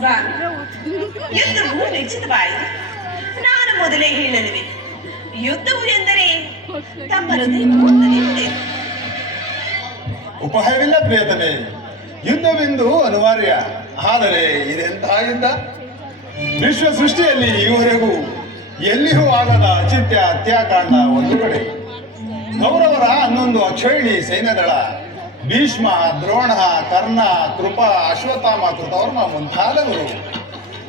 ಸ್ವಾಮಿ, ಯುದ್ಧವು ನಿಶ್ಚಿತವಾಯಿತು. ನಾನು ಮೊದಲೇ ಹೇಳಲಿವೆ, ಯುದ್ಧವು ಎಂದರೆ ತಮ್ಮ ಹೃದಯ. ಉಪಾಯವಿಲ್ಲ ಪ್ರಿಯತಮೆ, ಯುದ್ಧವೆಂದು ಅನಿವಾರ್ಯ. ಆದರೆ ಇದೆಂತಹ ಯುದ್ಧ? ವಿಶ್ವ ಸೃಷ್ಟಿಯಲ್ಲಿ ಈವರೆಗೂ ಎಲ್ಲಿಯೂ ಆಗದ ಅಚಿತ್ಯ ಹತ್ಯಾಕಾಂಡ ಒಂದು ಕಡೆ, ಕೌರವರ 11 ಅಕ್ಷೋಹಿಣಿ ಸೈನ್ಯದಳ ಭೀಷ್ಮ, ದ್ರೋಣ, ಕರ್ಣ, ಕೃಪ, ಅಶ್ವತ್ಥಾಮ, ಕೃತವರ್ಮ ಮುಂತಾದವರು.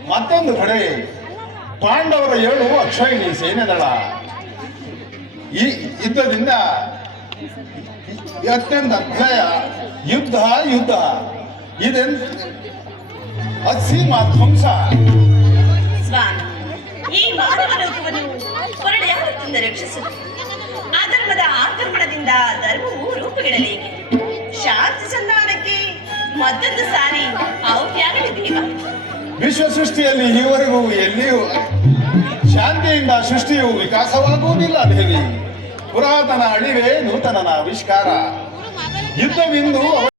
ಮತ್ತೊಂದು ಕಡೆ ಪಾಂಡವರ 7 ಅಕ್ಷೋಹಿಣಿ ಸೈನ್ಯದಳ. ಈ ಯುದ್ಧದಿಂದ ಅತ್ಯಂತ ಭಯ, ಯುದ್ಧ ಯುದ್ಧ ಇದೆಂತ ಅಸೀಮ ಧ್ವಂಸ. ಸ್ವಾಮಿ, ಈ ಮಾನವ ಲೋಕವನ್ನು ಕೊರಡೆಯಾಗುತ್ತಿಂದ ರಕ್ಷಿಸಲು ಅಧರ್ಮದ ಆಕ್ರಮಣದಿಂದ ಧರ್ಮವು ರೂಪುಗಿಡಲೇಕೆ? ಶಾಂತಿ ಸಂಧಾನಕ್ಕೆ ಮತ್ತೊಂದು ಸಾರಿ ಔತ್ಯಾಗಲಿ ದೇವ. ವಿಶ್ವ ಸೃಷ್ಟಿಯಲ್ಲಿ ಈವರೆಗೂ ಎಲ್ಲಿಯೂ ಶಾಂತಿಯಿಂದ ಸೃಷ್ಟಿಯು ವಿಕಾಸವಾಗುವುದಿಲ್ಲ ದೇವಿ. ಪುರಾತನ ಅಳಿವೆ ನೂತನನ ಆವಿಷ್ಕಾರ. ಯುದ್ಧವಿಂದು